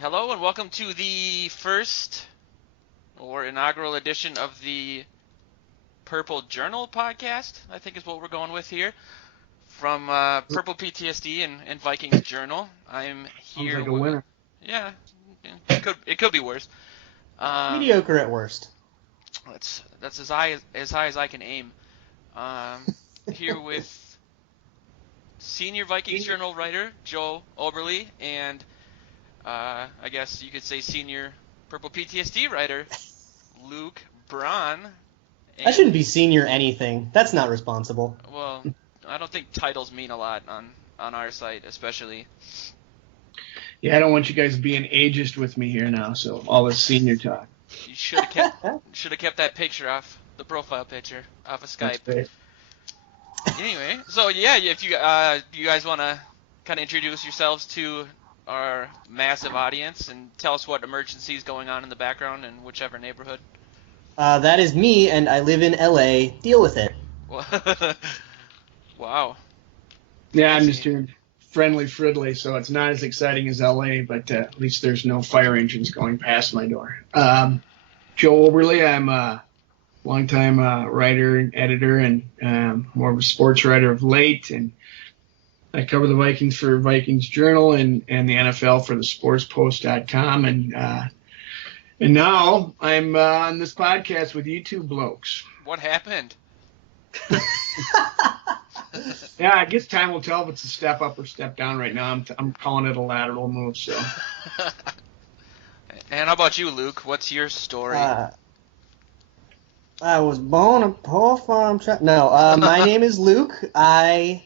Hello and welcome to the first or inaugural edition of the Purple Journal podcast, I think is what we're going with here. From Purple PTSD and Vikings Journal. I'm here. Sounds like a winner. Yeah, it could be worse. Mediocre at worst. That's as high as I can aim. Here with senior Vikings Journal writer Joe Oberle and I guess you could say senior Purple PTSD writer Luke Braun. I shouldn't be senior anything. That's not responsible. Well, I don't think titles mean a lot on our site, especially. Yeah, I don't want you guys being ageist with me here now, so all this senior talk. You should have kept that picture off the profile picture off of Skype. Anyway, so yeah, if you guys want to kind of introduce yourselves to our massive audience and tell us what emergency is going on in the background in whichever neighborhood. That is me, and I live in LA. Deal with it. Wow. Yeah, I'm just here friendly Fridley, so it's not as exciting as LA, but at least there's no fire engines going past my door. Joe Oberle, I'm a longtime writer and editor and more of a sports writer of late, and I cover the Vikings for Vikings Journal and the NFL for the sportspost.com. And now I'm on this podcast with you two blokes. What happened? Yeah, I guess time will tell if it's a step up or step down right now. I'm calling it a lateral move. So. And how about you, Luke? What's your story? I was born a poor farm child. No, my name is Luke. I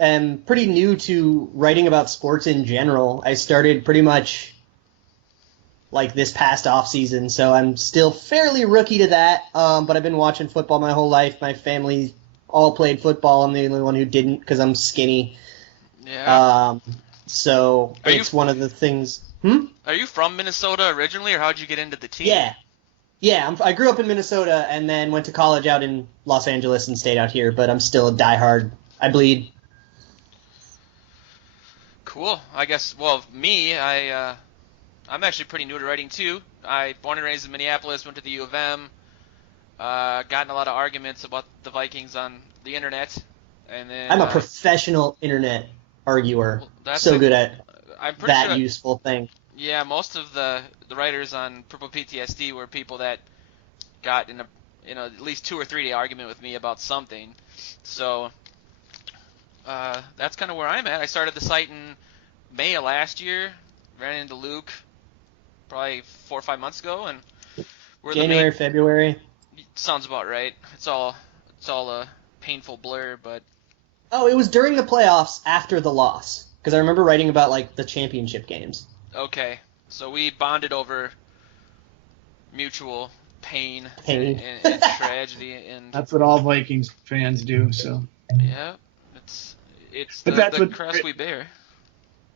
am pretty new to writing about sports in general. I started pretty much like this past off season, so I'm still fairly rookie to that. But I've been watching football my whole life. My family all played football. I'm the only one who didn't because I'm skinny. Yeah. So it's one of the things. Are you from Minnesota originally, or how'd you get into the team? Yeah. I grew up in Minnesota and then went to college out in Los Angeles and stayed out here. But I'm still a diehard. I bleed. Cool. I guess. Well, me, I'm actually pretty new to writing too. I born and raised in Minneapolis, went to the U of M, got in a lot of arguments about the Vikings on the internet, and then I'm a professional internet arguer. Well, so good at I'm pretty that sure, useful thing. Yeah, most of the writers on Purple PTSD were people that got in at least 2 or 3 day argument with me about something. So that's kind of where I'm at. I started the site in May of last year. Ran into Luke probably 4 or 5 months ago, and we're January, February. Sounds about right. It's all a painful blur, but it was during the playoffs after the loss because I remember writing about like the championship games. Okay, so we bonded over mutual pain. And tragedy, and that's what all Vikings fans do. So yeah, it's the crest we bear.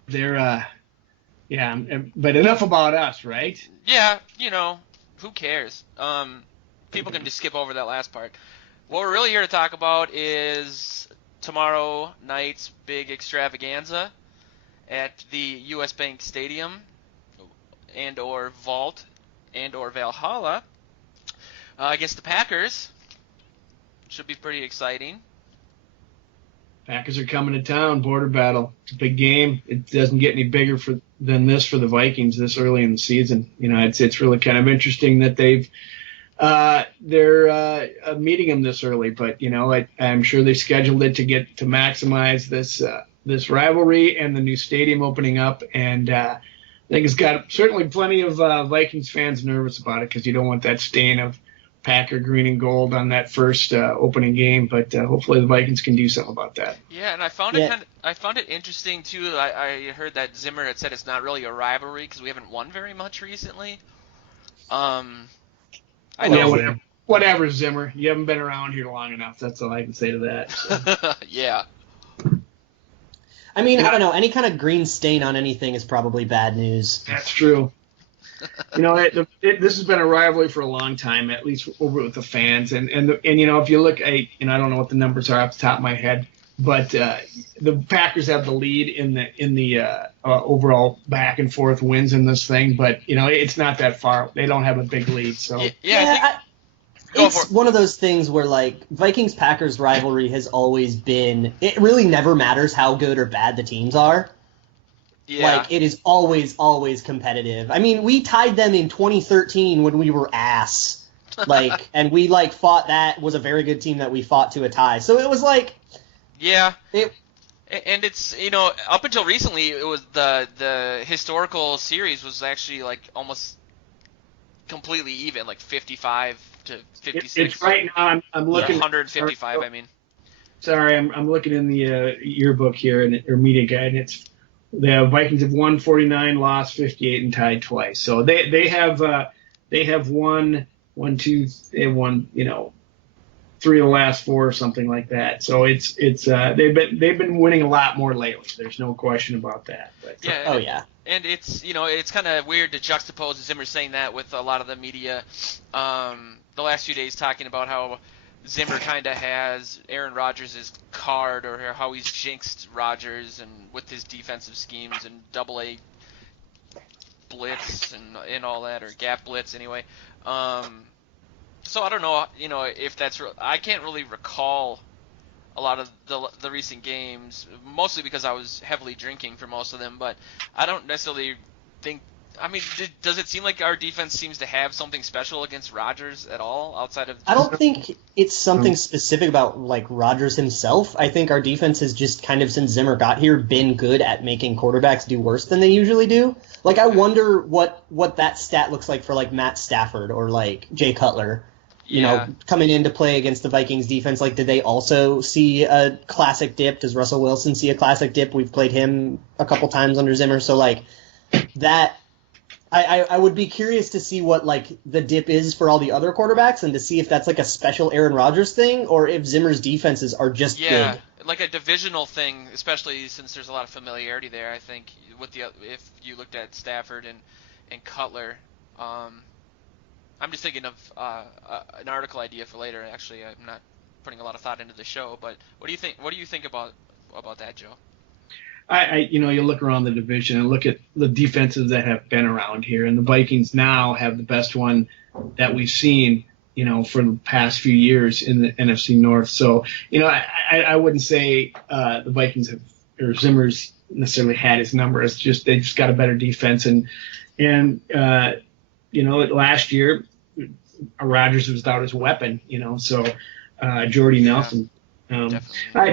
They're yeah, but enough about us, right? Yeah, who cares? People can just skip over that last part. What we're really here to talk about is tomorrow night's big extravaganza at the U.S. Bank Stadium and/or Vault and/or Valhalla against the Packers. Should be pretty exciting. Packers are coming to town, border battle. It's a big game. It doesn't get any bigger than this for the Vikings this early in the season. It's really kind of interesting that they're meeting them this early, but I'm sure they scheduled it to maximize this rivalry and the new stadium opening up, and I think it's got certainly plenty of Vikings fans nervous about it because you don't want that stain of Packer green and gold on that first opening game, but hopefully the Vikings can do something about that. Yeah, and I found it interesting too. I heard that Zimmer had said it's not really a rivalry because we haven't won very much recently. I know. Yeah, whatever, Zimmer. You haven't been around here long enough. That's all I can say to that. So. Yeah. I mean, I don't know. Any kind of green stain on anything is probably bad news. That's true. This has been a rivalry for a long time, at least over with the fans. And if you look at, I don't know what the numbers are off the top of my head, but the Packers have the lead in the overall back and forth wins in this thing. But it's not that far. They don't have a big lead, so Yeah, I think. It's one of those things where, like, Vikings-Packers rivalry has always been – it really never matters how good or bad the teams are. Yeah. Like, it is always, always competitive. I mean, we tied them in 2013 when we were ass. Like, and we, like, fought that was a very good team that we fought to a tie. So it was like – Yeah. And it's, up until recently, it was the historical series was actually, like, almost completely even, like 55 to 56. It's right now. I'm looking. 155. I mean. Sorry, I'm looking in the yearbook here or media guide. And it's the Vikings have won 49, lost 58, and tied twice. So they have won they won 3 of the last 4 or something like that. So it's they've been winning a lot more lately. There's no question about that. But, yeah. And it's it's kind of weird to juxtapose Zimmer saying that with a lot of the media the last few days talking about how Zimmer kind of has Aaron Rodgers' card, or how he's jinxed Rodgers and with his defensive schemes and double-A blitz and all that, or gap blitz anyway. So I don't know, if that's I can't really recall a lot of the recent games, mostly because I was heavily drinking for most of them, but I don't necessarily think. I mean, does it seem like our defense seems to have something special against Rodgers at all outside of? I don't think it's something specific about, like, Rodgers himself. I think our defense has just kind of, since Zimmer got here, been good at making quarterbacks do worse than they usually do. Like, I wonder what that stat looks like for, like, Matt Stafford or, like, Jay Cutler. Coming in to play against the Vikings defense, like, did they also see a classic dip? Does Russell Wilson see a classic dip? We've played him a couple times under Zimmer, so, like, that I would be curious to see what, like, the dip is for all the other quarterbacks, and to see if that's like a special Aaron Rodgers thing, or if Zimmer's defenses are just good. Like a divisional thing, especially since there's a lot of familiarity there. I think with if you looked at Stafford and Cutler. I'm just thinking of an article idea for later. Actually, I'm not putting a lot of thought into the show, but what do you think? What do you think about that, Joe? You look around the division and look at the defenses that have been around here, and the Vikings now have the best one that we've seen, for the past few years in the NFC North. So, I wouldn't say the Vikings have, or Zimmer's necessarily had his number. It's just they just got a better defense, and last year Rodgers was without his weapon, so Jordy Nelson.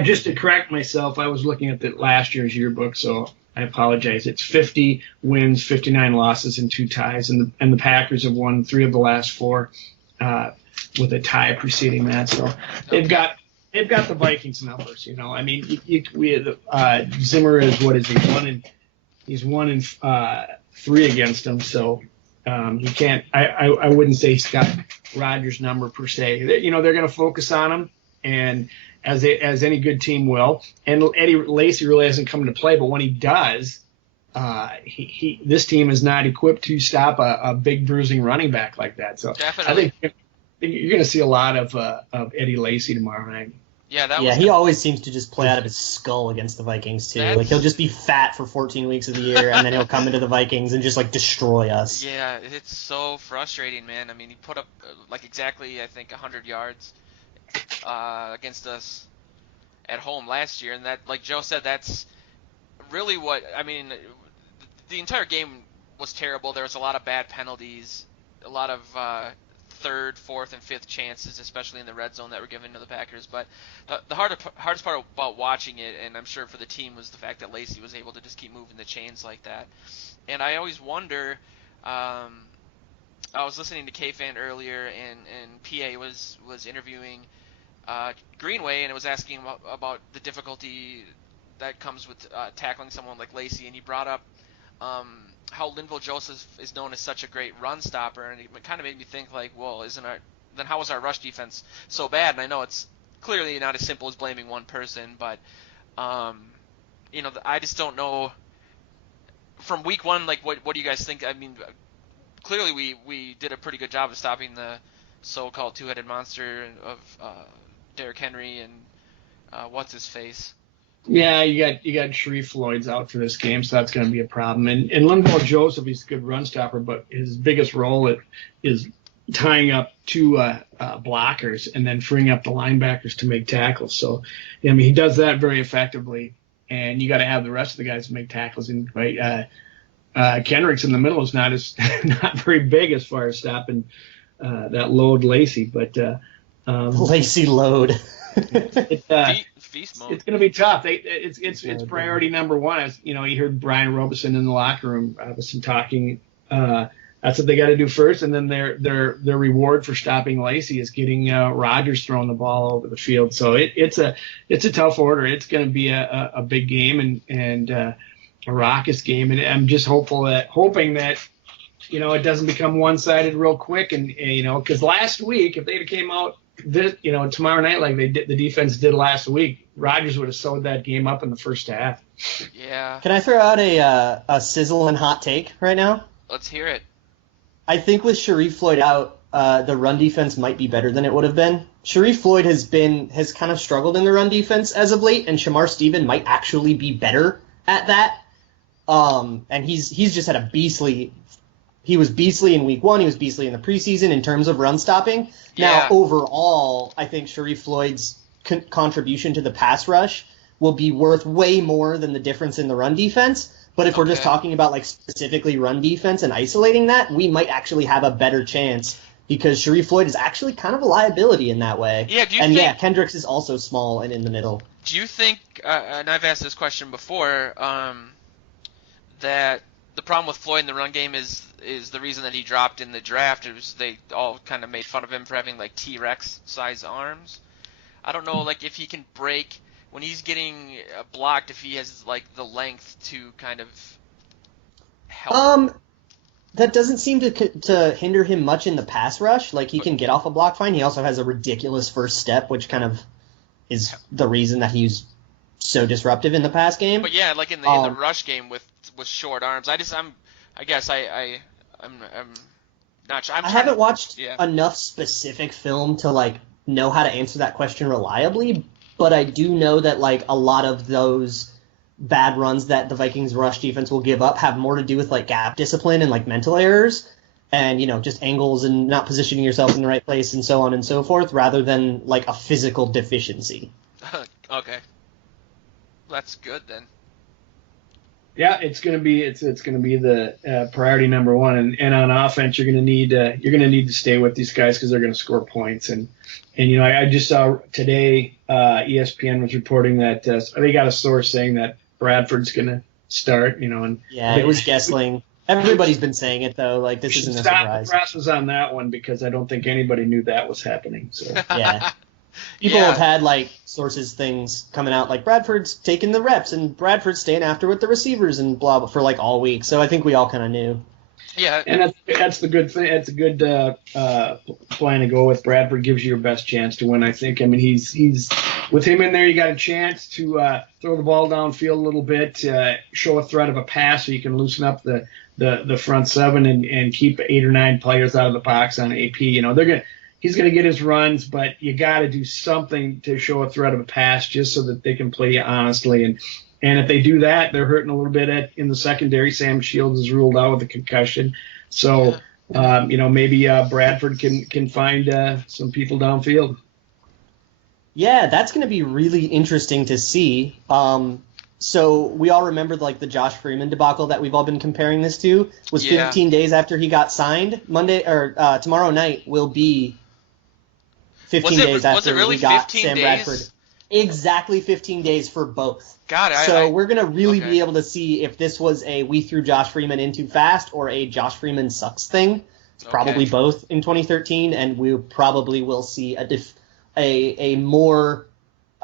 Just to correct myself, I was looking at the last year's yearbook, so I apologize. It's 50 wins, 59 losses, and 2 ties, and the Packers have won 3 of the last 4 with a tie preceding that. So they've got the Vikings numbers. I mean, Zimmer is he's 1 in 3 against them, so he can't. I wouldn't say he's got Rodgers' number per se. They're going to focus on him, and as any good team will. And Eddie Lacy really hasn't come into play, but when he does, this team is not equipped to stop a big bruising running back like that. So definitely. I think you're going to see a lot of Eddie Lacy tomorrow night. Yeah, he always seems to just play out of his skull against the Vikings too. Like, he'll just be fat for 14 weeks of the year, and then he'll come into the Vikings and just, like, destroy us. Yeah, it's so frustrating, man. I mean, he put up exactly, I think, 100 yards against us at home last year, and that, like Joe said, that's really what I mean. The entire game was terrible. There was a lot of bad penalties, a lot of third, fourth, and fifth chances, especially in the red zone, that were given to the Packers. But the hardest part about watching it, and I'm sure for the team, was the fact that Lacy was able to just keep moving the chains like that. And I always wonder. I was listening to K-Fan earlier, and PA was interviewing Greenway, and it was asking about the difficulty that comes with tackling someone like Lacy, and he brought up how Linval Joseph is known as such a great run stopper, and it kind of made me think, like, well, then how is our rush defense so bad? And I know it's clearly not as simple as blaming one person, but I just don't know. From week 1, like, what do you guys think? I mean, clearly we did a pretty good job of stopping the so-called two-headed monster of Derrick Henry and what's his face. Yeah, you got Sharif Floyd's out for this game, so that's going to be a problem. And Linval Joseph, he's a good run stopper, but his biggest role is tying up two blockers and then freeing up the linebackers to make tackles. So, I mean, he does that very effectively, and you got to have the rest of the guys to make tackles. And right, Kendricks in the middle is not very big as far as stopping that load Lacey, but Lacey load. Feast mode. It's going to be tough. It's priority number one. As you know, you heard Brian Robeson in the locker room, Robeson talking. That's what they got to do first, and then their reward for stopping Lacey is getting Rodgers throwing the ball over the field. So it's a tough order. It's going to be a big game and a raucous game, and I'm just hoping that it doesn't become one-sided real quick, and because last week if they'd came out tomorrow night like the defense did last week, Rodgers would have sewed that game up in the first half. Yeah. Can I throw out a sizzling hot take right now? Let's hear it. I think with Sharif Floyd out, the run defense might be better than it would have been. Sharif Floyd has kind of struggled in the run defense as of late, and Shamar Stephen might actually be better at that. And he's just had he was beastly in week 1. He was beastly in the preseason in terms of run stopping. Yeah. Now, overall, I think Sharif Floyd's contribution to the pass rush will be worth way more than the difference in the run defense. But if we're just talking about like specifically run defense and isolating that, we might actually have a better chance because Sharif Floyd is actually kind of a liability in that way. Yeah. Kendricks is also small and in the middle. Do you think, and I've asked this question before, that the problem with Floyd in the run game is the reason that he dropped in the draft? It was they all kind of made fun of him for having like T-Rex size arms. I don't know, like if he can break when he's getting blocked, if he has like the length to kind of help. That doesn't seem to hinder him much in the pass rush. Like he can get off a block fine. He also has a ridiculous first step, which kind of is the reason that he's so disruptive in the pass game. But yeah, like in the rush game with short arms, I'm not sure. I haven't watched enough specific film to like know how to answer that question reliably, but I do know that like a lot of those bad runs that the Vikings rush defense will give up have more to do with like gap discipline and like mental errors and just angles and not positioning yourself in the right place and so on and so forth rather than like a physical deficiency. Okay. That's good then. Yeah, it's gonna be the priority number one, and on offense you're gonna need to stay with these guys because they're gonna score points, and I just saw today ESPN was reporting that they got a source saying that Bradford's gonna start, and it was Gessling. Everybody's been saying it though, like this isn't a surprise. The press was on that one because I don't think anybody knew that was happening. So yeah. People have had like things coming out like Bradford's taking the reps and Bradford's staying after with the receivers and blah blah for like all week. So I think we all kind of knew. Yeah, and that's the good thing. That's a good plan to go with. Bradford gives you your best chance to win. I think. I mean, he's with him in there. You got a chance to throw the ball downfield a little bit, show a threat of a pass, so you can loosen up the front seven and keep 8 or 9 players out of the box on AP. He's going to get his runs, but you got to do something to show a threat of a pass just so that they can play you honestly. And if they do that, they're hurting a little bit in the secondary. Sam Shields is ruled out with a concussion. So, maybe Bradford can find some people downfield. Yeah, that's going to be really interesting to see. So we all remember like the Josh Freeman debacle that we've all been comparing this to was 15 days after he got signed. Tomorrow night will be 15 days after we got Sam Bradford. Exactly 15 days for both. So we're going to really be able to see if this was a we threw Josh Freeman in too fast or a Josh Freeman sucks thing. It's probably both in 2013, and we probably will see a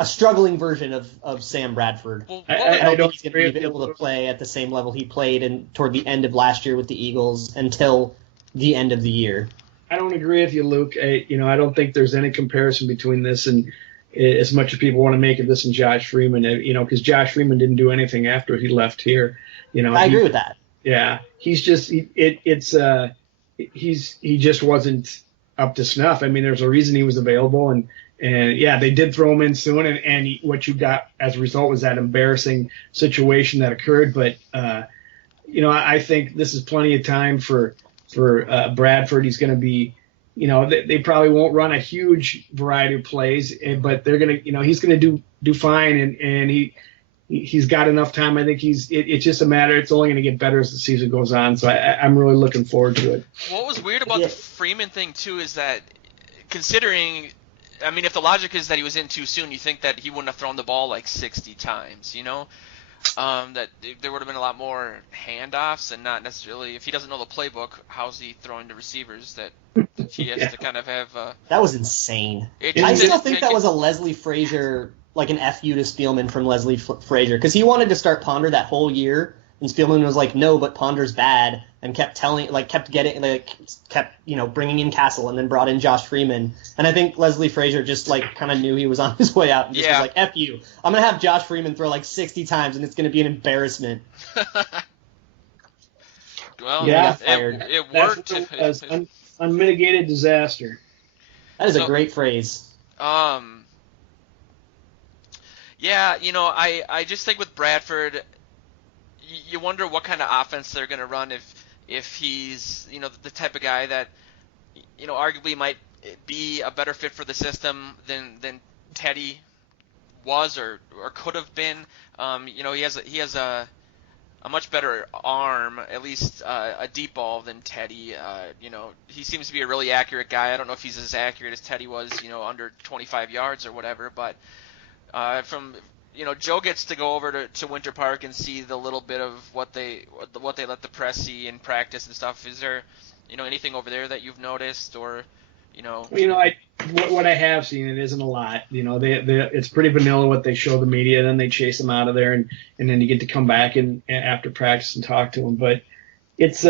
struggling version of Sam Bradford. I don't think he's going to be able to play at the same level he played toward the end of last year with the Eagles until the end of the year. I don't agree with you, Luke. I don't think there's any comparison between this and as much as people want to make of this and Josh Freeman, because Josh Freeman didn't do anything after he left here. I agree with that. Yeah, he's just he just wasn't up to snuff. I mean, there's a reason he was available, and And yeah, they did throw him in soon, and what you got as a result was that embarrassing situation that occurred. But I think this is plenty of time for Bradford. He's going to be, they probably won't run a huge variety of plays, but they're going to, he's going to do fine, and he's got enough time. I think it's just a matter. It's only going to get better as the season goes on. So I'm really looking forward to it. What was weird about the Freeman thing too is that, considering, I mean, if the logic is that he was in too soon, you think that he wouldn't have thrown the ball like 60 times, that there would have been a lot more handoffs and not necessarily, if he doesn't know the playbook, how's he throwing to receivers that he has to kind of have. That was insane. I still think that was a Leslie Frazier, like an FU to Spielman from Leslie Frazier, because he wanted to start Ponder that whole year, and Spielman was like, no, but Ponder's bad, and kept bringing in Castle, and then brought in Josh Freeman. And I think Leslie Frazier just kind of knew he was on his way out and just was like, F you. I'm going to have Josh Freeman throw 60 times, and it's going to be an embarrassment. Well, yeah, it worked. That's unmitigated disaster. That is a great phrase. Yeah, I just think with Bradford, you wonder what kind of offense they're going to run if he's, the type of guy that, arguably might be a better fit for the system than Teddy was or could have been. He has a much better arm, at least a deep ball than Teddy. He seems to be a really accurate guy. I don't know if he's as accurate as Teddy was, under 25 yards or whatever, but Joe gets to go over to Winter Park and see the little bit of what they let the press see in practice and stuff. Is there, anything over there that you've noticed or, what I have seen, it isn't a lot. It's pretty vanilla what they show the media, then they chase them out of there, and then you get to come back and after practice and talk to him. But it's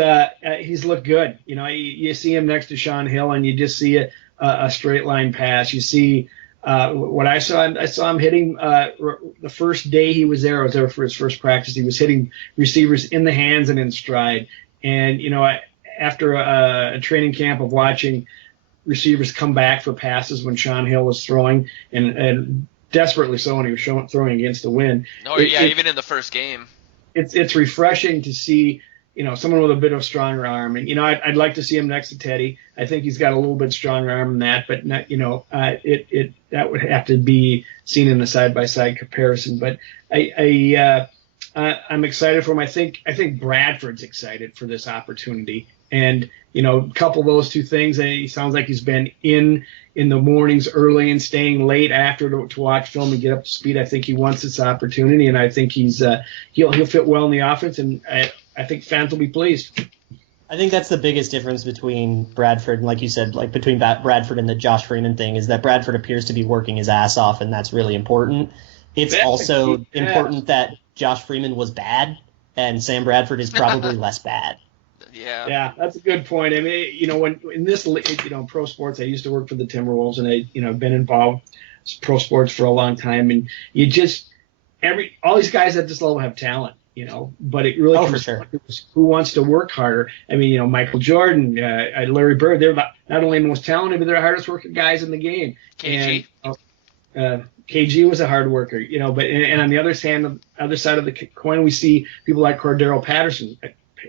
he's looked good. You see him next to Sean Hill, and you just see a straight line pass. You see. What I saw him hitting the first day he was there. I was there for his first practice. He was hitting receivers in the hands and in stride. And after a training camp of watching receivers come back for passes when Sean Hill was throwing, and desperately so when he was throwing against the wind. Oh yeah, even in the first game. It's refreshing to see. Someone with a bit of stronger arm, and I'd like to see him next to Teddy. I think he's got a little bit stronger arm than that, but not, that would have to be seen in a side-by-side comparison. But I'm excited for him. I think Bradford's excited for this opportunity, and couple those two things. And he sounds like he's been in the mornings early and staying late after to watch film and get up to speed. I think he wants this opportunity, and I think he'll fit well in the offense, and I think fans will be pleased. I think that's the biggest difference between Bradford and, like you said, between Bradford and the Josh Freeman thing, is that Bradford appears to be working his ass off, and that's really important. It's also important that Josh Freeman was bad, and Sam Bradford is probably less bad. Yeah, that's a good point. I mean, when in this, pro sports, I used to work for the Timberwolves, and I've been involved in pro sports for a long time, and all these guys at this level have talent. But it really comes down to who wants to work harder. I mean, Michael Jordan, Larry Bird, they're not only the most talented, but they're the hardest working guys in the game. KG. And, KG was a hard worker, but and on the other side of the coin, we see people like Cordero Patterson,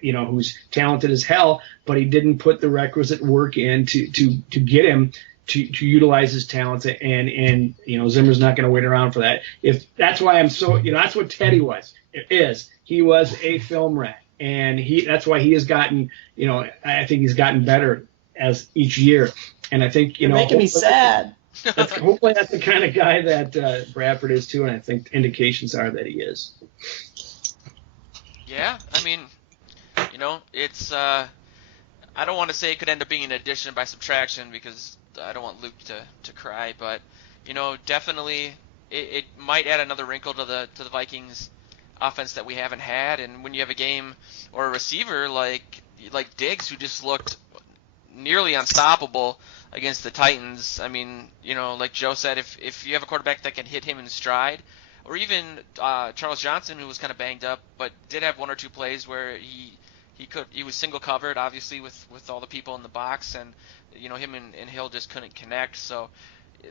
who's talented as hell, but he didn't put the requisite work in to get him to utilize his talents, and Zimmer's not going to wait around for that. If that's why I'm so, that's what Teddy was. He was a film rat, and that's why he has gotten, I think he's gotten better as each year. And I think, You're making me sad. Hopefully that's the kind of guy that Bradford is too, and I think indications are that he is. Yeah, I mean, it's I don't want to say it could end up being an addition by subtraction, because I don't want Luke to cry, but definitely it might add another wrinkle to the Vikings offense that we haven't had. And when you have a game or a receiver like Diggs, who just looked nearly unstoppable against the Titans, I mean, like Joe said, if you have a quarterback that can hit him in stride, or even Charles Johnson, who was kind of banged up but did have one or two plays where he was single covered, obviously with all the people in the box, and him and Hill just couldn't connect. So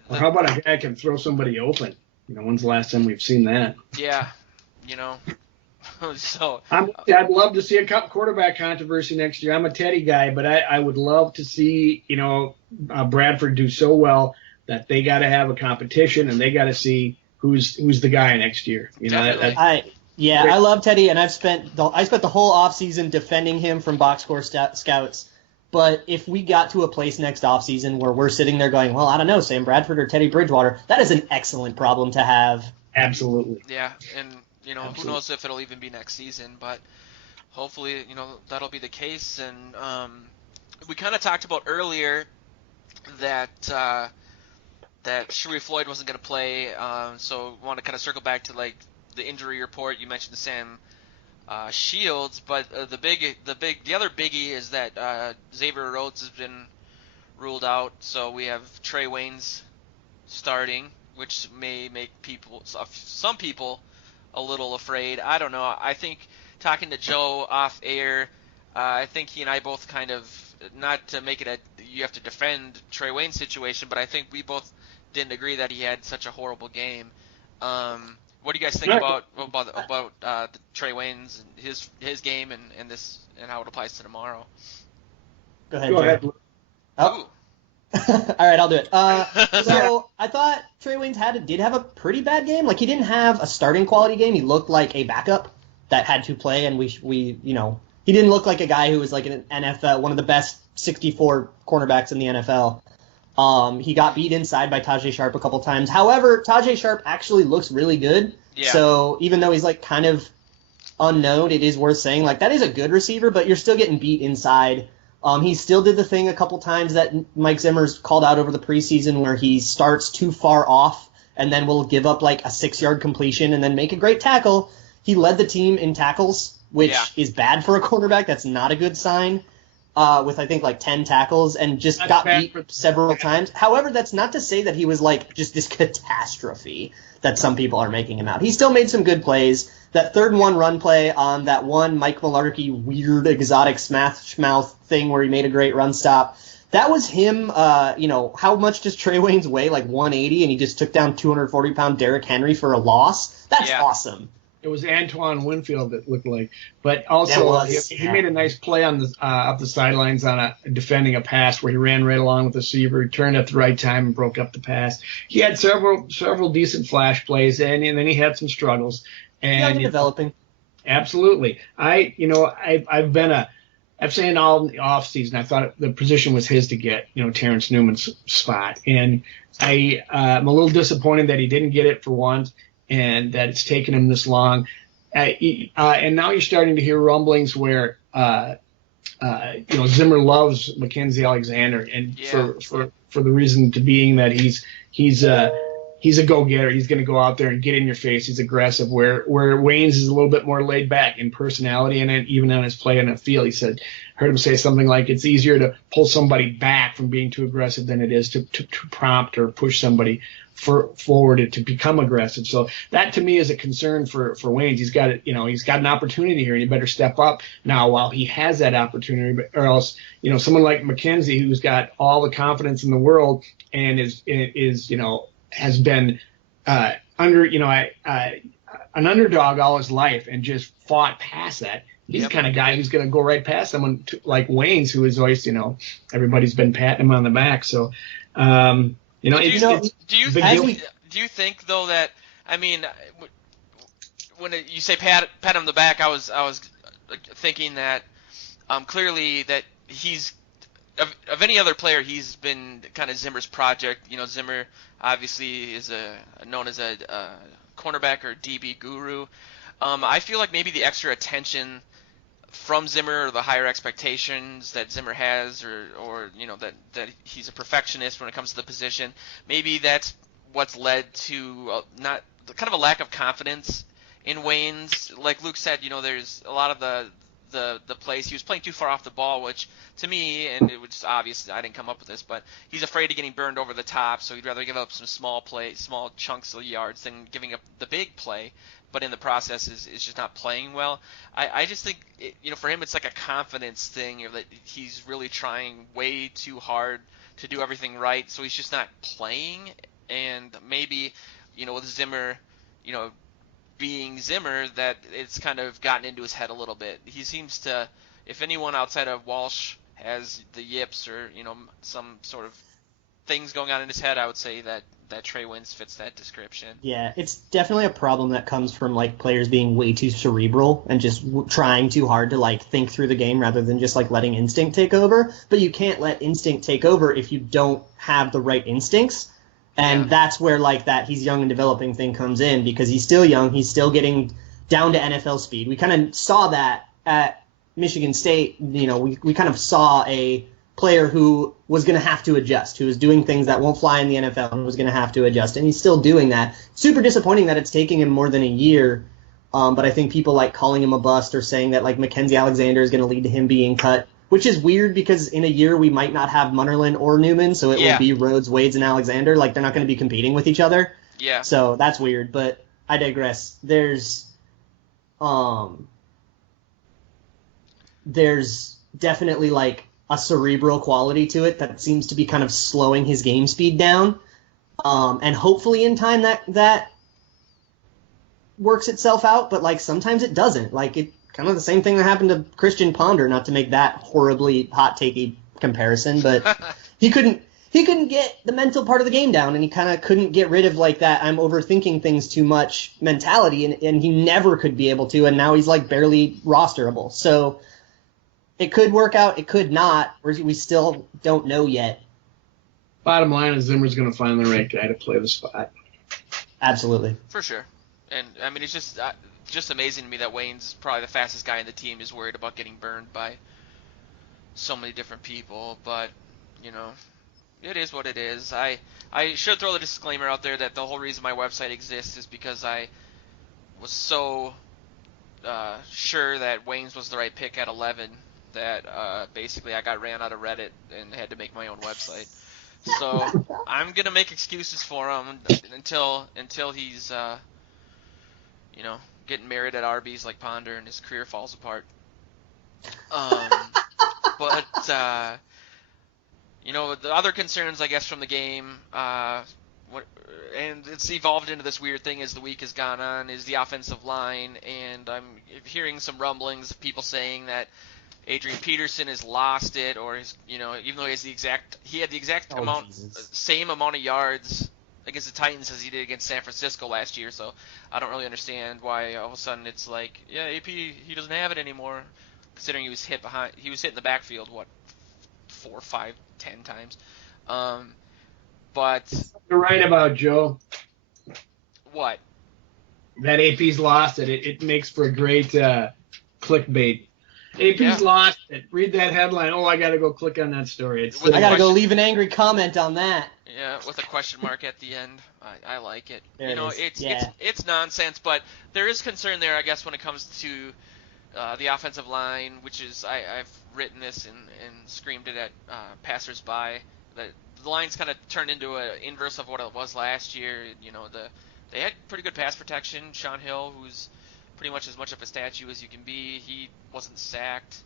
Or how about a guy can throw somebody open? When's the last time we've seen that? Yeah, so I'd love to see a quarterback controversy next year. I'm a Teddy guy, but I would love to see Bradford do so well that they got to have a competition and they got to see who's the guy next year. Definitely. I love Teddy, and I spent the whole offseason defending him from box score scouts. But if we got to a place next offseason where we're sitting there going, well, I don't know, Sam Bradford or Teddy Bridgewater, that is an excellent problem to have. Absolutely. Yeah, and who knows if it'll even be next season, but hopefully, that'll be the case. And we kind of talked about earlier that Sharif Floyd wasn't going to play, so want to kind of circle back to like the injury report. You mentioned Sam Shields, but the other biggie is that Xavier Rhodes has been ruled out, so we have Trae Waynes starting, which may make some people a little afraid. I don't know. I think talking to Joe off air, I think he and I both kind of, not to make it you have to defend Trae Waynes' situation, but I think we both didn't agree that he had such a horrible game. What do you guys think about the Trae Waynes and his game and this and how it applies to tomorrow? Go ahead. Oh. All right, I'll do it. So I thought Trae Waynes did have a pretty bad game. Like, he didn't have a starting quality game. He looked like a backup that had to play, and we he didn't look like a guy who was like an NFL, one of the best 64 cornerbacks in the NFL. He got beat inside by Tajay Sharp a couple times. However, Tajay Sharp actually looks really good. Yeah. So even though he's like kind of unknown, it is worth saying like that is a good receiver, but you're still getting beat inside. He still did the thing a couple times that Mike Zimmer's called out over the preseason where he starts too far off and then will give up like a 6-yard completion and then make a great tackle. He led the team in tackles, which is bad for a quarterback. That's not a good sign. With I think like 10 tackles and just got beat several times. However, that's not to say that he was like just this catastrophe that some people are making him out. He still made some good plays. That 3rd and 1 run play on that one Mike Mularkey weird exotic smash mouth thing where he made a great run stop. That was him, how much does Trae Waynes weigh? Like 180, and he just took down 240-pound Derrick Henry for a loss? That's awesome. It was Antoine Winfield that looked like, but also he made a nice play on the up the sidelines on defending a pass where he ran right along with the receiver, turned at the right time and broke up the pass. He had several decent flash plays, and then he had some struggles. And developing. Absolutely. I've saying all the off season I thought the position was his to get, Terrence Newman's spot, and I'm a little disappointed that he didn't get it for once. And that it's taken him this long. And now you're starting to hear rumblings where, Zimmer loves Mackenzie Alexander, and for the reason to being that he's a go-getter. He's going to go out there and get in your face. He's aggressive. Where Waynes is a little bit more laid back in personality and even on his play on the field. Heard him say something like it's easier to pull somebody back from being too aggressive than it is to prompt or push somebody forward to become aggressive. So that to me is a concern for Waynes. He's got an opportunity here, and he better step up now while he has that opportunity, or else someone like Mackenzie, who's got all the confidence in the world and has been an underdog all his life and just fought past that. He's the kind of guy who's going to go right past someone like Waynes, who is always, everybody's been patting him on the back. So, do you think though that, I mean, when you say pat him on the back, I was thinking that clearly that he's of any other player, he's been kind of Zimmer's project. Zimmer obviously is known as a cornerback or DB guru. I feel like maybe the extra attention from Zimmer, or the higher expectations that Zimmer has, or that he's a perfectionist when it comes to the position, maybe that's what's led to not kind of a lack of confidence in Waynes. Like Luke said, there's a lot of the plays he was playing too far off the ball, which to me, and it was obvious I didn't come up with this, but he's afraid of getting burned over the top, so he'd rather give up some small chunks of yards than giving up the big play. but in the process is just not playing well. I just think, for him it's like a confidence thing, that he's really trying way too hard to do everything right, so he's just not playing. And maybe, with Zimmer, being Zimmer, that it's kind of gotten into his head a little bit. He seems to, if anyone outside of Walsh has the yips or, some sort of things going on in his head, I would say that Trae Waynes fits that description. Yeah, it's definitely a problem that comes from like players being way too cerebral and just trying too hard to like think through the game rather than just like letting instinct take over. But you can't let instinct take over if you don't have the right instincts. And that's where like that he's young and developing thing comes in, because he's still young, he's still getting down to NFL speed. We kind of saw that at Michigan State. We kind of saw a player who was going to have to adjust, who was doing things that won't fly in the NFL and was going to have to adjust, and he's still doing that. Super disappointing that it's taking him more than a year, but I think people like calling him a bust or saying that like Mackenzie Alexander is going to lead to him being cut, which is weird because in a year we might not have Munnerlyn or Newman, so it will be Rhodes, Wades, and Alexander. Like, they're not going to be competing with each other. Yeah. So that's weird, but I digress. There's definitely like a cerebral quality to it that seems to be kind of slowing his game speed down. And hopefully in time that works itself out, but like sometimes it doesn't. Like, it kind of the same thing that happened to Christian Ponder, not to make that horribly hot takey comparison, but he couldn't get the mental part of the game down, and he kind of couldn't get rid of like that I'm overthinking things too much mentality, and he never could be able to, and now he's like barely rosterable. So it could work out, it could not. We still don't know yet. Bottom line is Zimmer's going to find the right guy to play the spot. Absolutely. For sure. And, I mean, it's just amazing to me that Wayne's probably the fastest guy in the team is worried about getting burned by so many different people. But, it is what it is. I should throw the disclaimer out there that the whole reason my website exists is because I was so sure that Waynes was the right pick at 11 that basically I got ran out of Reddit and had to make my own website. So I'm gonna make excuses for him until he's getting married at Arby's like Ponder and his career falls apart. But the other concerns, I guess, from the game, and it's evolved into this weird thing as the week has gone on, is the offensive line, and I'm hearing some rumblings of people saying that Adrian Peterson has lost it, or even though he had the exact same amount of yards against the Titans as he did against San Francisco last year. So I don't really understand why all of a sudden it's like, AP, he doesn't have it anymore, considering he was hit in the backfield 4, 5, 10 times. But you're right about Joe. What? That AP's lost it. It makes for a great clickbait. AP's lost it. Read that headline. Oh, I got to go click on that story. I got to go leave an angry comment on that. Yeah, with a question mark at the end. I like it. There It's nonsense, but there is concern there, I guess, when it comes to the offensive line, which is I've written this and screamed it at passersby. That the line's kind of turned into an inverse of what it was last year. They had pretty good pass protection. Sean Hill, who's pretty much as much of a statue as you can be, he wasn't sacked.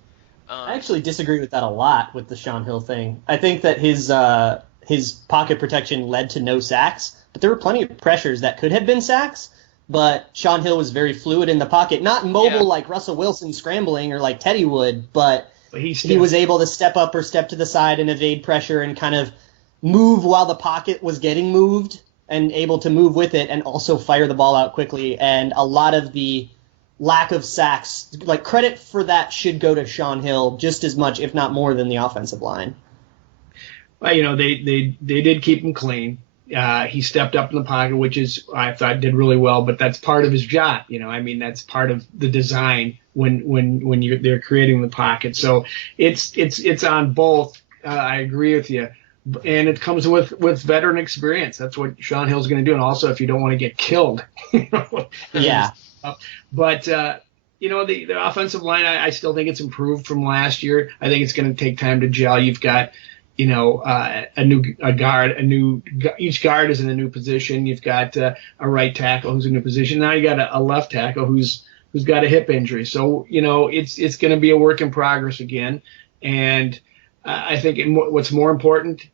I actually disagree with that a lot with the Sean Hill thing. I think that his pocket protection led to no sacks, but there were plenty of pressures that could have been sacks. But Sean Hill was very fluid in the pocket, not mobile like Russell Wilson scrambling or like Teddy would, but he was able to step up or step to the side and evade pressure and kind of move while the pocket was getting moved and able to move with it and also fire the ball out quickly. And a lot of the lack of sacks, like credit for that should go to Sean Hill just as much, if not more, than the offensive line. Well, they did keep him clean. He stepped up in the pocket, which is I thought did really well, but that's part of his job. That's part of the design when they're creating the pocket. So it's on both. I agree with you, and it comes with veteran experience. That's what Sean Hill's going to do, and also if you don't want to get killed. Yeah. But the offensive line, I still think it's improved from last year. I think it's going to take time to gel. You've got each guard is in a new position. You've got a right tackle who's in a new position. Now you got a left tackle who's got a hip injury. So, it's going to be a work in progress again. And I think what's more important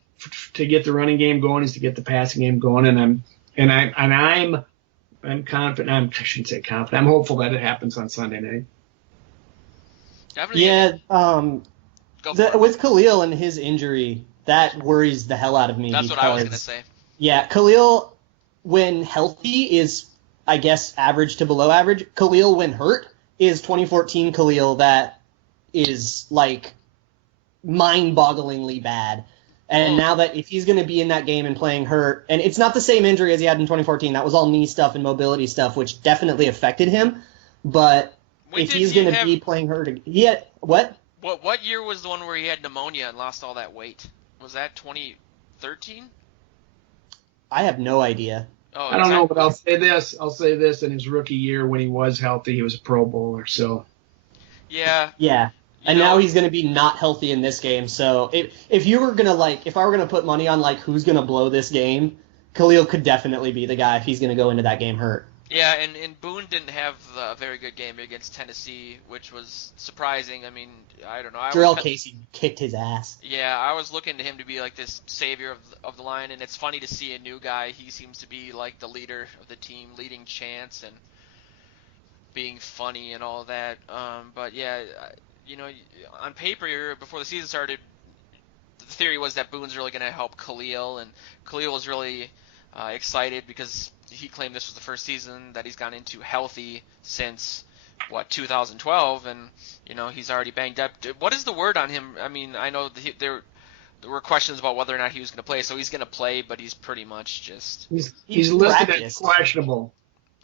to get the running game going is to get the passing game going. And I'm confident. I shouldn't say confident. I'm hopeful that it happens on Sunday night. Yeah. With Khalil and his injury, that worries the hell out of me. That's what I was going to say. Yeah, Khalil, when healthy, is, I guess, average to below average. Khalil, when hurt, is 2014 Khalil that is, like, mind-bogglingly bad. And now that if he's going to be in that game and playing hurt, and it's not the same injury as he had in 2014, that was all knee stuff and mobility stuff, which definitely affected him. But if he's going to be playing hurt, he had what? What year was the one where he had pneumonia and lost all that weight? Was that 2013? I have no idea. Oh, I don't know, but I'll say this. In his rookie year, when he was healthy, he was a Pro Bowler. So. Yeah. Yeah. And now he's going to be not healthy in this game. So if you were going to if I were going to put money on who's going to blow this game, Khalil could definitely be the guy if he's going to go into that game hurt. Yeah, and Boone didn't have a very good game against Tennessee, which was surprising. I mean, I don't know. Jarrell Casey kicked his ass. Yeah, I was looking to him to be like this savior of the line, and it's funny to see a new guy. He seems to be like the leader of the team, leading chants and being funny and all that. But yeah, on paper, before the season started, the theory was that Boone's really going to help Khalil, and Khalil was really excited because he claimed this was the first season that he's gone into healthy since 2012, and he's already banged up. What is the word on him? I mean, I know there were questions about whether or not he was going to play, so he's going to play, but he's pretty much just he's listed as questionable.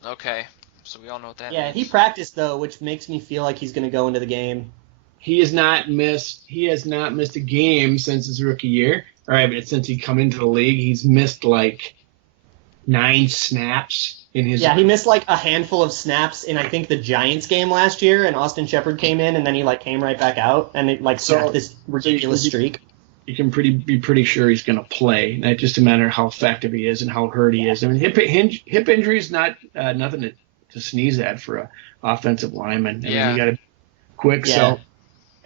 Okay, so we all know what that means. Yeah, he practiced though, which makes me feel like he's going to go into the game. He has not missed a game since his rookie year. All right, since he come into the league, he's missed 9 snaps in his. Yeah, he missed a handful of snaps in I think the Giants game last year, and Austin Shepard came in, and then he came right back out, and it snapped this ridiculous streak. You can be pretty sure he's going to play. Not just a matter of how effective he is and how hurt he is. I mean, hip injury is not nothing to sneeze at for an offensive lineman. I mean, you got to be quick. Yeah. So,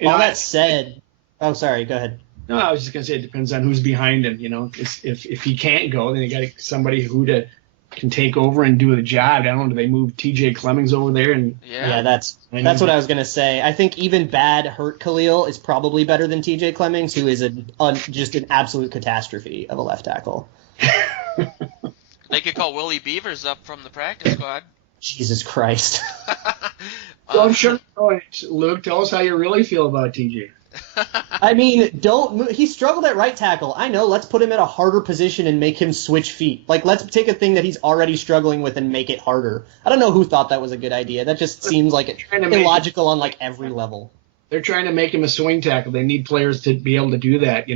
all that said, oh, sorry, go ahead. No, I was just going to say it depends on who's behind him. If he can't go, then you got somebody who can take over and do the job. I don't know. Do they move T.J. Clemmings over there? Yeah, that's what I was going to say. I think even bad hurt Khalil is probably better than T.J. Clemmings, who is just an absolute catastrophe of a left tackle. They could call Willie Beavers up from the practice squad. Jesus Christ. Don't sugarcoat it, Luke. Tell us how you really feel about T.J. I mean, don't move. He struggled at right tackle. I know. Let's put him in a harder position and make him switch feet. Let's take a thing that he's already struggling with and make it harder. I don't know who thought that was a good idea. That just seems illogical on every level. They're trying to make him a swing tackle. They need players to be able to do that.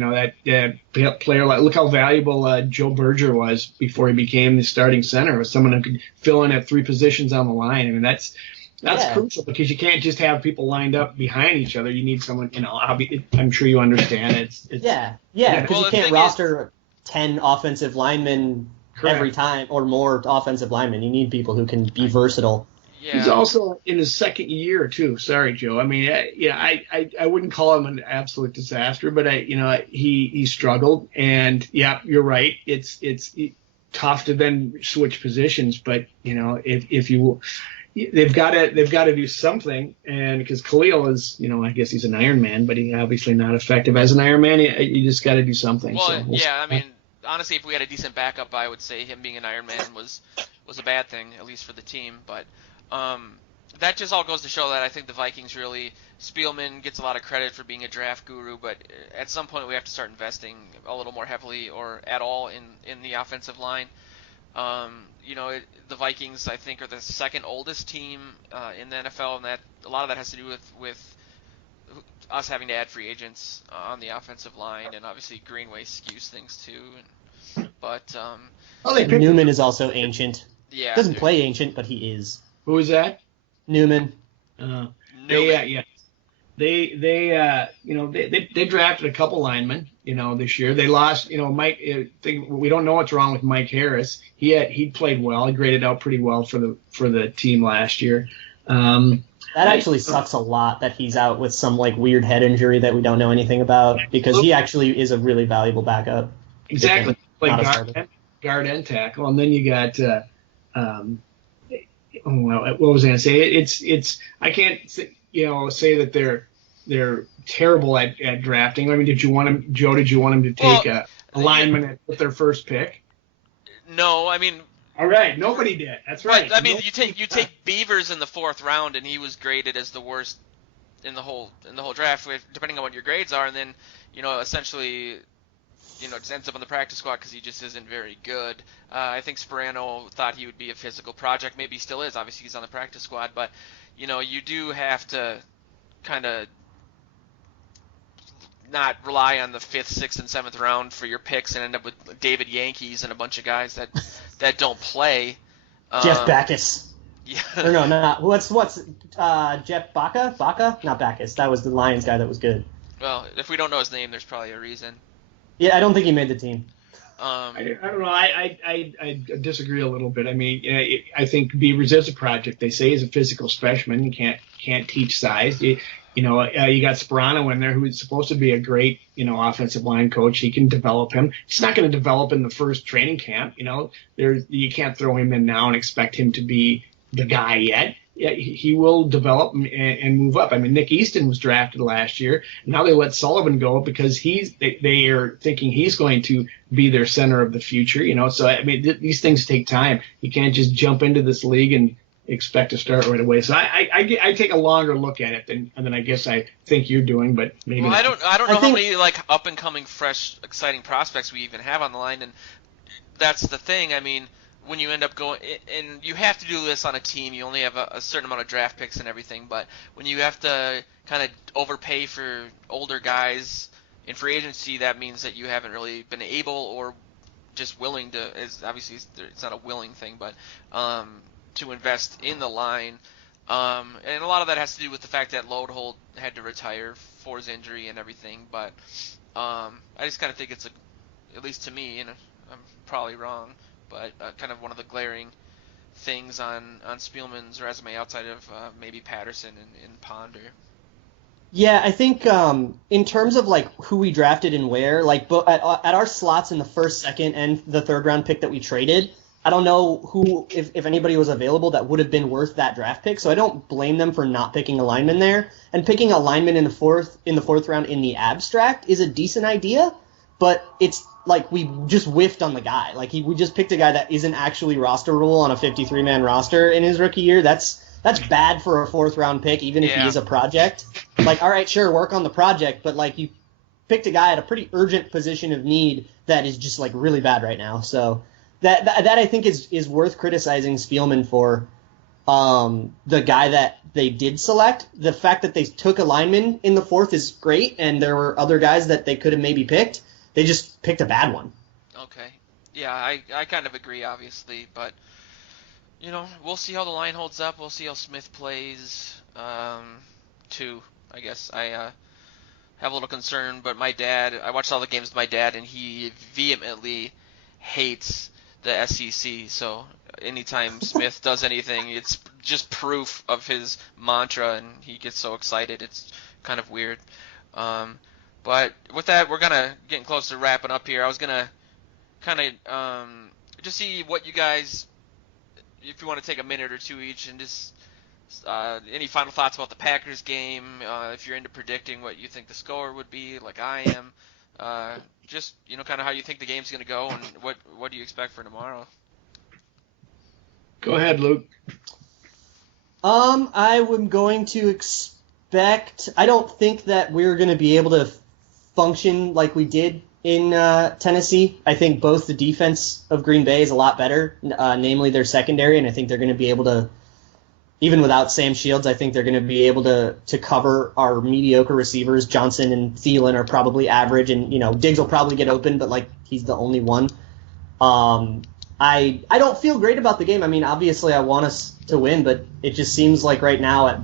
That player. Look how valuable Joe Berger was before he became the starting center. Was someone who could fill in at 3 positions on the line. I mean, that's crucial because you can't just have people lined up behind each other. You need someone, I'm sure you understand it. Yeah, because you can't roster 10 offensive linemen every time or more offensive linemen. You need people who can be versatile. Yeah. He's also in his second year too. Sorry, Joe. I mean, I wouldn't call him an absolute disaster, but he struggled, and yeah, you're right. It's tough to then switch positions, but if you they've got to do something, and because Khalil is, I guess he's an Iron Man, but he's obviously not effective as an Iron Man. You just got to do something. Well, I mean, honestly, if we had a decent backup, I would say him being an Iron Man was a bad thing, at least for the team. But that just all goes to show that I think the Vikings really, Spielman gets a lot of credit for being a draft guru, but at some point we have to start investing a little more heavily or at all in the offensive line. The Vikings, I think, are the second oldest team in the NFL, and that a lot of that has to do with us having to add free agents on the offensive line, and obviously Greenway skews things too. But Newman is also ancient. Yeah, doesn't play ancient, but he is. Who is that? Newman. Yeah. They drafted a couple linemen, this year. They lost, Mike. We don't know what's wrong with Mike Harris. He played well. He graded out pretty well for the team last year. That actually sucks a lot that he's out with some like weird head injury that we don't know anything about, because he actually is a really valuable backup. Exactly, like guard and tackle, and then you got. What was I going to say? It's I can't say that they're terrible at drafting. I mean, did you want him, Joe? Did you want him to take a lineman with their first pick? No, I mean. All right, nobody did. That's right. I mean, you take Beavers in the 4th round, and he was graded as the worst in the whole draft, depending on what your grades are, and then essentially. Just ends up on the practice squad because he just isn't very good. I think Sperano thought he would be a physical project. Maybe he still is. Obviously, he's on the practice squad. But, you do have to kind of not rely on the 5th, 6th, and 7th round for your picks and end up with David Yankees and a bunch of guys that don't play. Jeff Backus. Yeah. Or no, not what's Jeff Baca? Baca? Not Backus. That was the Lions guy that was good. Well, if we don't know his name, there's probably a reason. Yeah, I don't think he made the team. I don't know. I disagree a little bit. I mean, I think Beavers is a project. They say he's a physical specimen. You can't teach size. You got Sperano in there, who's supposed to be a great, offensive line coach. He can develop him. He's not going to develop in the first training camp. You can't throw him in now and expect him to be the guy yet. Yeah, he will develop and move up. I mean, Nick Easton was drafted last year. Now they let Sullivan go because they are thinking he's going to be their center of the future. So I mean, these things take time. You can't just jump into this league and expect to start right away. So I take a longer look at it than I guess I think you're doing, but maybe. Well, not. I don't know how many like up and coming, fresh, exciting prospects we even have on the line, and that's the thing. I mean. When you end up going, and you have to do this on a team, you only have a certain amount of draft picks and everything, but when you have to kind of overpay for older guys in free agency, that means that you haven't really been able or just willing to, obviously it's not a willing thing, but to invest in the line. And a lot of that has to do with the fact that Lodehold had to retire for his injury and everything, but I just kind of think it's, at least to me, and I'm probably wrong, but kind of one of the glaring things on Spielman's resume outside of maybe Patterson and Ponder. Yeah, I think in terms of like who we drafted and where, like at our slots in the 1st, 2nd, and the 3rd round pick that we traded, I don't know who, if anybody was available that would have been worth that draft pick. So I don't blame them for not picking a lineman there. And picking a lineman in the 4th round in the abstract is a decent idea, but it's like we just whiffed on the guy. Like we just picked a guy that isn't actually rosterable on a 53-man roster in his rookie year. That's bad for a 4th round pick, even if he is a project. Like, all right, sure, work on the project, but like you picked a guy at a pretty urgent position of need that is just like really bad right now. So that I think is worth criticizing Spielman for. The guy that they did select, the fact that they took a lineman in the 4th is great, and there were other guys that they could have maybe picked. They just picked a bad one. Okay. Yeah, I kind of agree, obviously, but, we'll see how the line holds up. We'll see how Smith plays, too. I guess I have a little concern, but I watched all the games with my dad, and he vehemently hates the SEC, so anytime Smith does anything, it's just proof of his mantra, and he gets so excited. It's kind of weird. But with that, we're getting close to wrapping up here. I was gonna kind of just see what you guys, if you want to take a minute or two each, and just any final thoughts about the Packers game. If you're into predicting what you think the score would be, like I am. Just kind of how you think the game's gonna go, and what do you expect for tomorrow? Go ahead, Luke. I am going to expect. I don't think that we're going to be able to function like we did in Tennessee. I think both the defense of Green Bay is a lot better, namely their secondary, and I think they're going to be able to, even without Sam Shields, I think they're going to be able to cover our mediocre receivers. Johnson and Thielen are probably average, and Diggs will probably get open, but like he's the only one. I don't feel great about the game. I mean, obviously I want us to win, but it just seems like right now at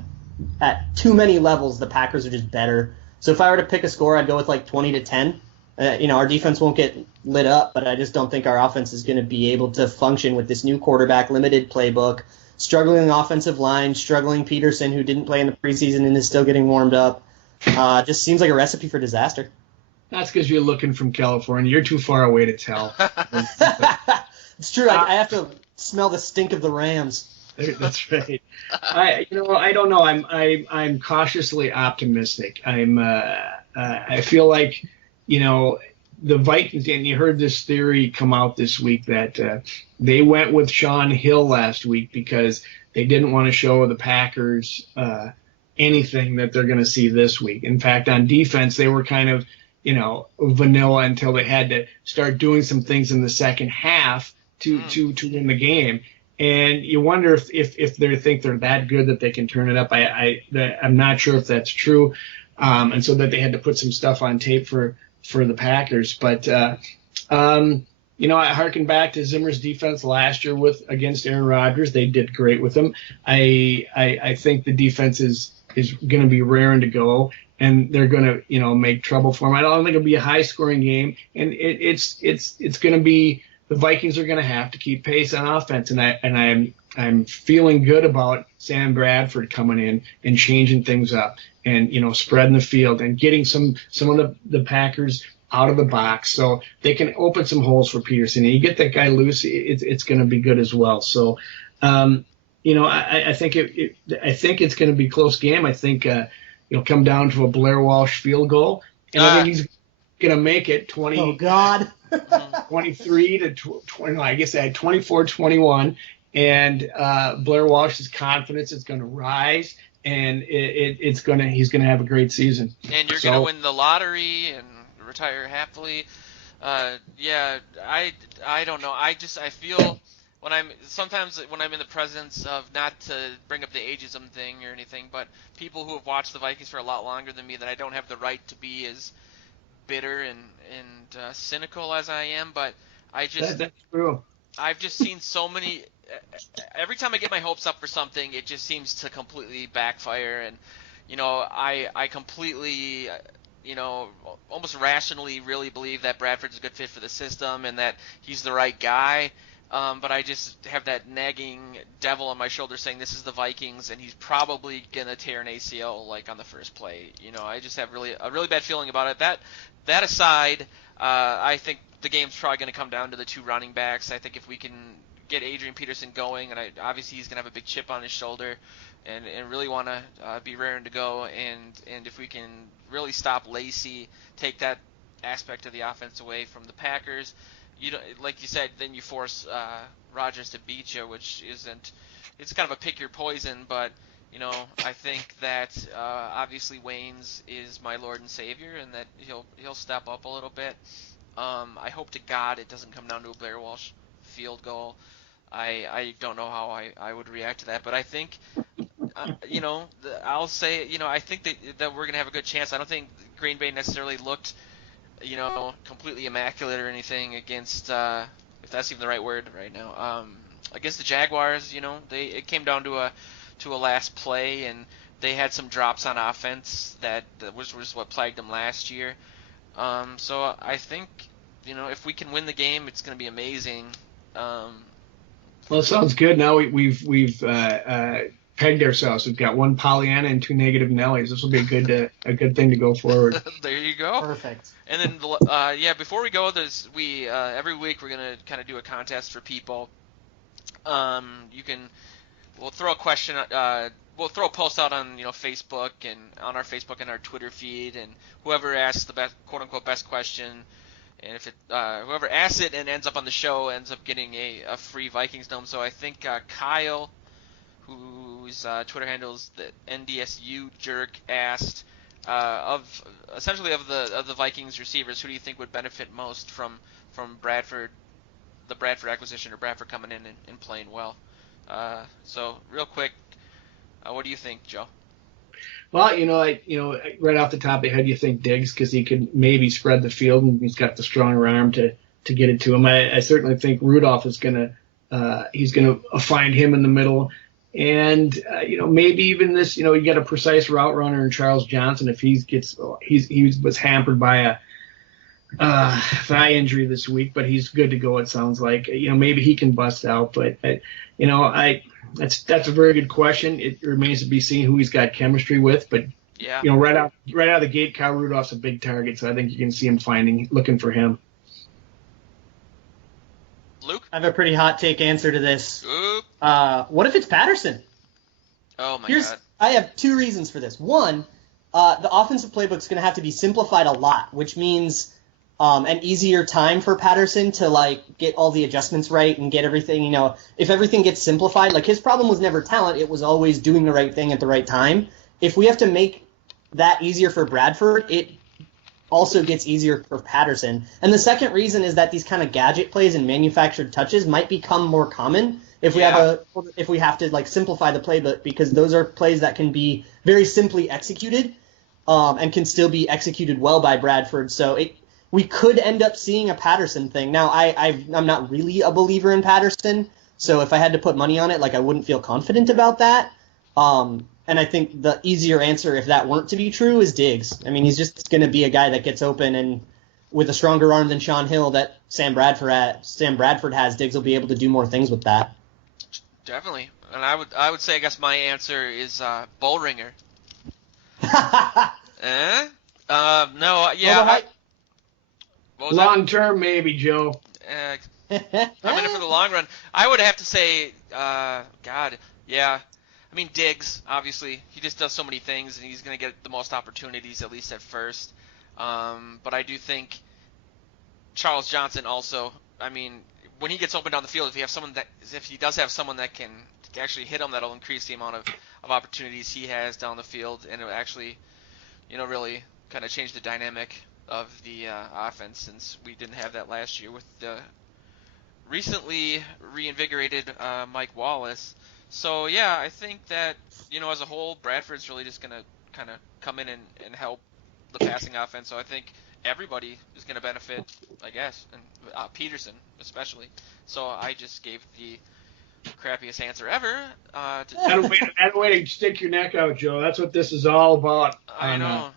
at too many levels, the Packers are just better. So if I were to pick a score, I'd go with like 20-10. Our defense won't get lit up, but I just don't think our offense is going to be able to function with this new quarterback, limited playbook, struggling offensive line, struggling Peterson, who didn't play in the preseason and is still getting warmed up. Just seems like a recipe for disaster. That's because you're looking from California. You're too far away to tell. It's true. I have to smell the stink of the Rams. That's right. I don't know. I'm cautiously optimistic. I feel like, the Vikings, and you heard this theory come out this week that they went with Sean Hill last week because they didn't want to show the Packers anything that they're going to see this week. In fact, on defense, they were kind of, vanilla until they had to start doing some things in the second half to win the game. And you wonder if they think they're that good that they can turn it up. I'm not sure if that's true. And so that they had to put some stuff on tape for the Packers. But, I harken back to Zimmer's defense last year against Aaron Rodgers. They did great with him. I think the defense is going to be raring to go, and they're going to, make trouble for him. I don't think it'll be a high-scoring game, and it's going to be the Vikings are going to have to keep pace on offense, and I'm feeling good about Sam Bradford coming in and changing things up, and spreading the field and getting some of the Packers out of the box so they can open some holes for Peterson. And you get that guy loose, it's going to be good as well. So, I think it's going to be a close game. I think it'll come down to a Blair Walsh field goal, and I think he's going to make it 20. Oh God. 23 to 20. I guess I had 24-21, and Blair Walsh's confidence is going to rise, and he's going to have a great season. And you're going to win the lottery and retire happily. I don't know. I feel when I'm in the presence of, not to bring up the ageism thing or anything, but people who have watched the Vikings for a lot longer than me, that I don't have the right to be as bitter and cynical as I am, but that's true. I've just seen so many. Every time I get my hopes up for something, it just seems to completely backfire, and I completely almost rationally really believe that Bradford's a good fit for the system and that he's the right guy. But I just have that nagging devil on my shoulder saying this is the Vikings and he's probably gonna tear an ACL like on the first play. I just have a really bad feeling about it. That aside, I think the game's probably gonna come down to the two running backs. I think if we can get Adrian Peterson going, and obviously he's gonna have a big chip on his shoulder, and really want to be raring to go, and if we can really stop Lacey, take that aspect of the offense away from the Packers. Like you said, then you force Rodgers to beat you, which isn't. It's kind of a pick your poison, but I think that obviously Waynes is my Lord and Savior, and that he'll step up a little bit. I hope to God it doesn't come down to a Blair Walsh field goal. I don't know how I would react to that, but I think I'll say I think that we're gonna have a good chance. I don't think Green Bay necessarily looked completely immaculate or anything against, if that's even the right word right now, against the Jaguars. It came down to a last play, and they had some drops on offense that was what plagued them last year. So I think if we can win the game, it's going to be amazing. Well, it sounds good. Now we've pegged ourselves. We've got one Pollyanna and two negative Nellies. This will be a good thing to go forward. There you go. Perfect. And then before we go, every week we're gonna kind of do a contest for people. We'll throw a question. We'll throw a post out on Facebook and on our Facebook and our Twitter feed, and whoever asks the best, quote unquote, best question, and if whoever asks it and ends up on the show ends up getting a free Vikings Dome. So I think Kyle, whose Twitter handle is the NDSU Jerk, asked of the Vikings receivers, who do you think would benefit most from Bradford, the Bradford acquisition, or Bradford coming in and playing well? So real quick, what do you think, Joe? Well, right off the top of the head, you think Diggs, because he could maybe spread the field and he's got the stronger arm to get it to him. I certainly think Rudolph is he's gonna find him in the middle. And maybe even this, you get a precise route runner in Charles Johnson if he was hampered by a thigh injury this week, but he's good to go. It sounds like maybe he can bust out. But that's a very good question. It remains to be seen who he's got chemistry with. But yeah, right out of the gate, Kyle Rudolph's a big target, so I think you can see him looking for him. Luke, I have a pretty hot take answer to this. Luke. What if it's Patterson? Oh my God. I have two reasons for this. One, the offensive playbook's going to have to be simplified a lot, which means an easier time for Patterson to get all the adjustments right and get everything. If everything gets simplified, his problem was never talent; it was always doing the right thing at the right time. If we have to make that easier for Bradford, it also gets easier for Patterson. And the second reason is that these kind of gadget plays and manufactured touches might become more common if we have to simplify the playbook, because those are plays that can be very simply executed and can still be executed well by Bradford. So we could end up seeing a Patterson thing. Now, I'm not really a believer in Patterson, so if I had to put money on it, I wouldn't feel confident about that. And I think the easier answer, if that weren't to be true, is Diggs. I mean, he's just going to be a guy that gets open, and with a stronger arm than Sean Hill that Sam Bradford has, Diggs will be able to do more things with that. Definitely. And I would say, I guess my answer is Bullringer. No, yeah. Long term, maybe, Joe. I'm in it for the long run. I would have to say, God, yeah. I mean, Diggs, obviously. He just does so many things, and he's going to get the most opportunities, at least at first. But I do think Charles Johnson also, I mean, when he gets open down the field, if he does have someone that can actually hit him, that'll increase the amount of opportunities he has down the field, and it'll actually, really kind of change the dynamic of the offense, since we didn't have that last year with the recently reinvigorated Mike Wallace. So, yeah, I think that, as a whole, Bradford's really just going to kind of come in and help the passing offense. So I think everybody is going to benefit, I guess, and Peterson especially. So I just gave the crappiest answer ever. That way to stick your neck out, Joe. That's what this is all about. I know.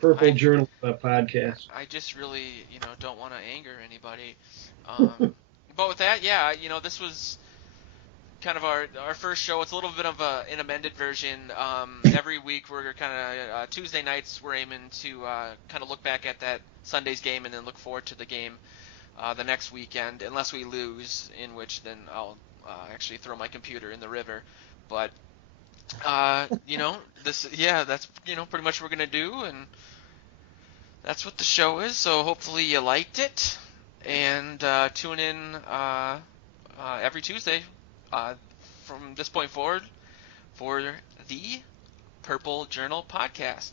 Purple Journal podcast. I just really, don't want to anger anybody. But with that, yeah, this was kind of our first show. It's a little bit of an amended version. Every week we're kind of Tuesday nights we're aiming to kind of look back at that Sunday's game and then look forward to the game the next weekend, unless we lose, in which then I'll actually throw my computer in the river. But that's pretty much what we're gonna do, and that's what the show is. So hopefully you liked it, and tune in every Tuesday from this point forward for the Purple Journal podcast.